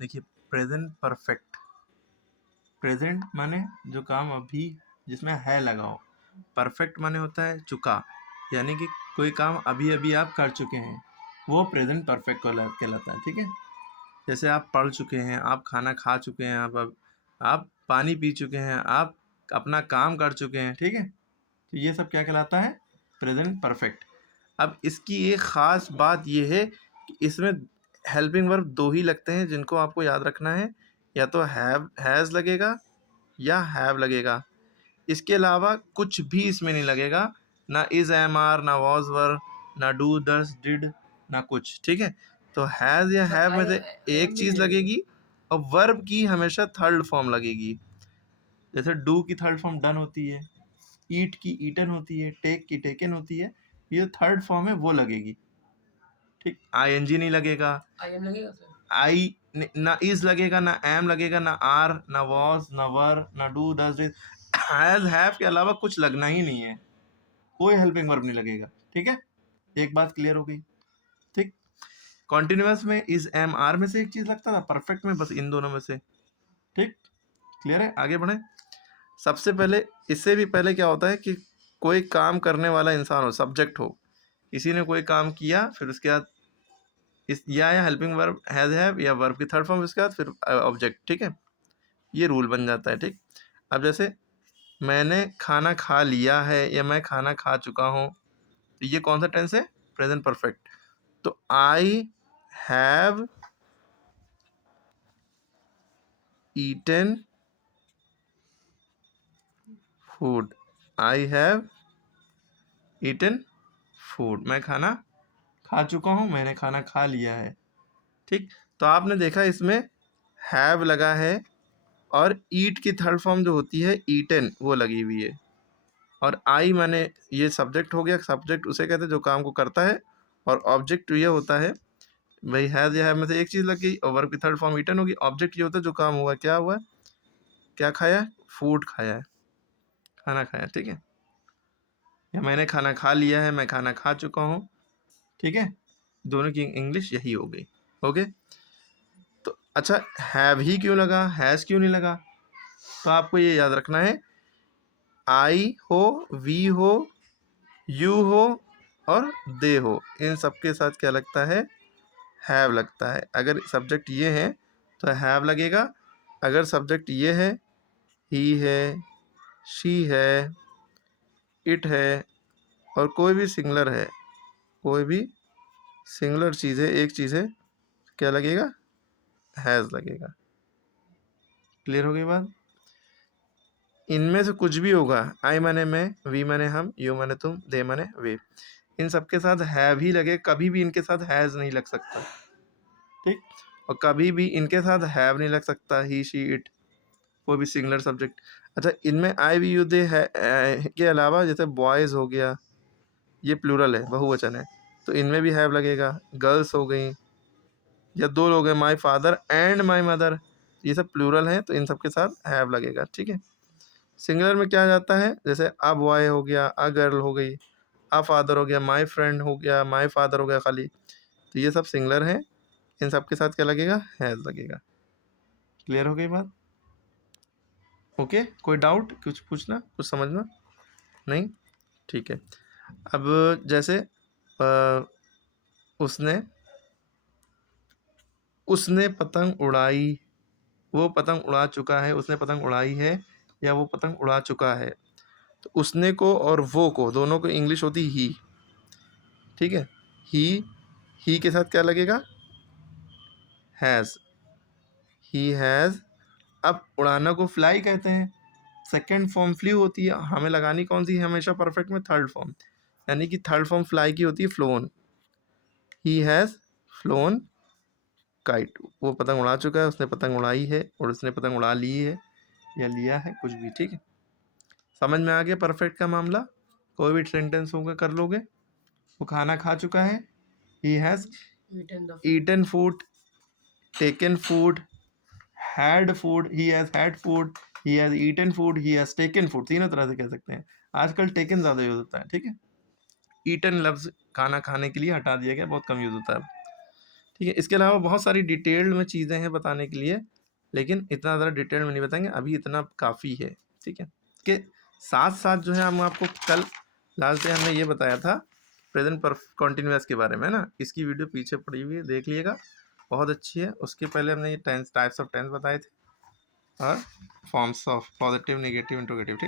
देखिए present perfect, present माने जो काम अभी जिसमें है लगा हो, परफेक्ट माने होता है चुका, यानी कि कोई काम अभी अभी आप कर चुके हैं, वो प्रेजेंट परफेक्ट कहलाता है। ठीक है, जैसे आप पढ़ चुके हैं, आप खाना खा चुके हैं, आप पानी पी चुके हैं, आप अपना काम कर चुके हैं। ठीक है, तो ये सब क्या कहलाता है? Present perfect. अब इसकी एक ख़ास बात ये है कि इसमें हेल्पिंग वर्ब दो ही लगते हैं जिनको आपको याद रखना है, या तो हैज़ लगेगा या हैव लगेगा। इसके अलावा कुछ भी इसमें नहीं लगेगा, ना इज़ एम आर, ना वॉज वर, ना डू दस डिड, ना कुछ। ठीक है, तो हैज़ या हैव में से एक चीज़ लगेगी और वर्ब की हमेशा थर्ड फॉर्म लगेगी। जैसे डू की थर्ड फॉर्म डन होती है, ईट की ईटन होती है, टेक की टेकन होती है, ये थर्ड फॉर्म है वो लगेगी। ठीक, आई एन जी नहीं लगेगा, आई एम लगेगा सर? आई ना इज लगेगा, ना एम लगेगा, ना आर, ना वॉज, ना वर, ना डू दस डिड, हैज हैव के अलावा कुछ लगना ही नहीं है, कोई हेल्पिंग वर्ब नहीं लगेगा। ठीक है, एक बात क्लियर हो गई। ठीक, कॉन्टिन्यूअस में इज एम आर में से एक चीज लगता था, परफेक्ट में बस इन दोनों में से। ठीक, क्लियर है, आगे बढ़े। सबसे पहले, इससे भी पहले क्या होता है कि कोई काम करने वाला इंसान हो, सब्जेक्ट हो, किसी ने कोई काम किया, फिर उसके बाद इस या हेल्पिंग वर्ब हैव या वर्ब की थर्ड फॉर्म, उसके बाद फिर ऑब्जेक्ट। ठीक है, ये रूल बन जाता है। ठीक, अब जैसे मैंने खाना खा लिया है या मैं खाना खा चुका हूँ, तो ये कौन सा टेंस है? Present perfect. तो I have eaten food, I have eaten food, मैं खाना खा चुका हूँ, मैंने खाना खा लिया है। ठीक, तो आपने देखा इसमें हैव लगा है और ईट की थर्ड फॉर्म जो होती है ईटन वो लगी हुई है, और आई माने ये सब्जेक्ट हो गया, सब्जेक्ट उसे कहते हैं जो काम को करता है, और ऑब्जेक्ट ये होता है, भाई हैज या हैव में से एक चीज़ लग गई और वर्ब की थर्ड फॉर्म ईटन होगी। ऑब्जेक्ट ये होता है जो काम हुआ, क्या हुआ, क्या खाया, फूड खाया है, खाना खाया। ठीक है, या मैंने खाना खा लिया है, मैं खाना खा चुका हूँ। ठीक है, दोनों की इंग्लिश यही हो गई। ओके, तो अच्छा हैव ही क्यों लगा, हैज़ क्यों नहीं लगा? तो आपको ये याद रखना है, आई हो, वी हो, यू हो और दे हो, इन सबके साथ क्या लगता है? हैव लगता है। अगर सब्जेक्ट ये है तो हैव लगेगा, अगर सब्जेक्ट ये है, ही है, शी है, इट है, और कोई भी सिंगुलर है, कोई भी सिंगुलर चीज़ है, एक चीज़ है, क्या लगेगा? हैज़ लगेगा। क्लियर हो गई बात? इनमें से कुछ भी होगा, आई माने मैं, वी माने हम, यू माने तुम, दे माने वे, इन सबके साथ हैव ही लगे, कभी भी इनके साथ हैज़ नहीं लग सकता। ठीक, और कभी भी इनके साथ हैव नहीं लग सकता, ही, शी, इट, कोई भी सिंगुलर सब्जेक्ट। अच्छा, इनमें आई, वी, यू, दे है के अलावा जैसे बॉयज़ हो गया, ये प्लूरल है, बहुवचन है, तो इनमें भी हैव लगेगा। गर्ल्स हो गई, या दो लोग हैं, my father and my mother, ये सब प्लूरल हैं, तो इन सब के साथ हैव लगेगा। ठीक है, सिंगुलर में क्या जाता है, जैसे अ बॉय हो गया, अ गर्ल हो गई, अ फादर हो गया, माई फ्रेंड हो गया, माई फादर हो गया खाली, तो ये सब सिंगुलर हैं, इन सब के साथ क्या लगेगा? हैज़ लगेगा। क्लियर हो गई बात? ओके, कोई डाउट, कुछ पूछना, कुछ समझना? नहीं, ठीक है। अब जैसे उसने उसने पतंग उड़ाई, वो पतंग उड़ा चुका है, उसने पतंग उड़ाई है या वो पतंग उड़ा चुका है, तो उसने को और वो को दोनों को इंग्लिश होती ही। ठीक है, ही के साथ क्या लगेगा? Has, he has. अब उड़ाना को फ्लाई कहते हैं, सेकेंड फॉर्म फ्ली होती है, हमें लगानी कौन सी है हमेशा परफेक्ट में? थर्ड फॉर्म, यानी कि थर्ड फॉर्म फ्लाई की होती है phloem. He has phloem kite, वो पतंग उड़ा चुका है, उसने पतंग उड़ाई है, और उसने पतंग उड़ा ली है या लिया है, कुछ भी। ठीक है, समझ में आ गया परफेक्ट का मामला? कोई भी सेंटेंस होगा कर लोगे। वो खाना खा चुका है, he has eaten food, taken food, had food, he has had food, he has eaten food, he has taken food, तीनों तरह से कह सकते हैं। आजकल टेकन ज़्यादा यूज होता है। ठीक है, ईटन लफ्ज़ खाना खाने के लिए हटा दिया गया, बहुत कम यूज होता है अब। ठीक है। इसके अलावा बहुत सारी डिटेल्ड में चीज़ें हैं बताने के लिए, लेकिन इतना ज़्यादा डिटेल में नहीं बताएंगे, अभी इतना काफ़ी है। ठीक है, के साथ साथ जो है हम आपको कल लास्ट डे हमने ये बताया था प्रेजेंट कॉन्टिन्यूअस के बारे में ना, इसकी वीडियो पीछे पड़ी हुई है, देख लीजिएगा, बहुत अच्छी है। उसके पहले हमने ये टेंस, टाइप्स ऑफ टेंस बताए थे और forms of positive, negative, interrogative. ठीक।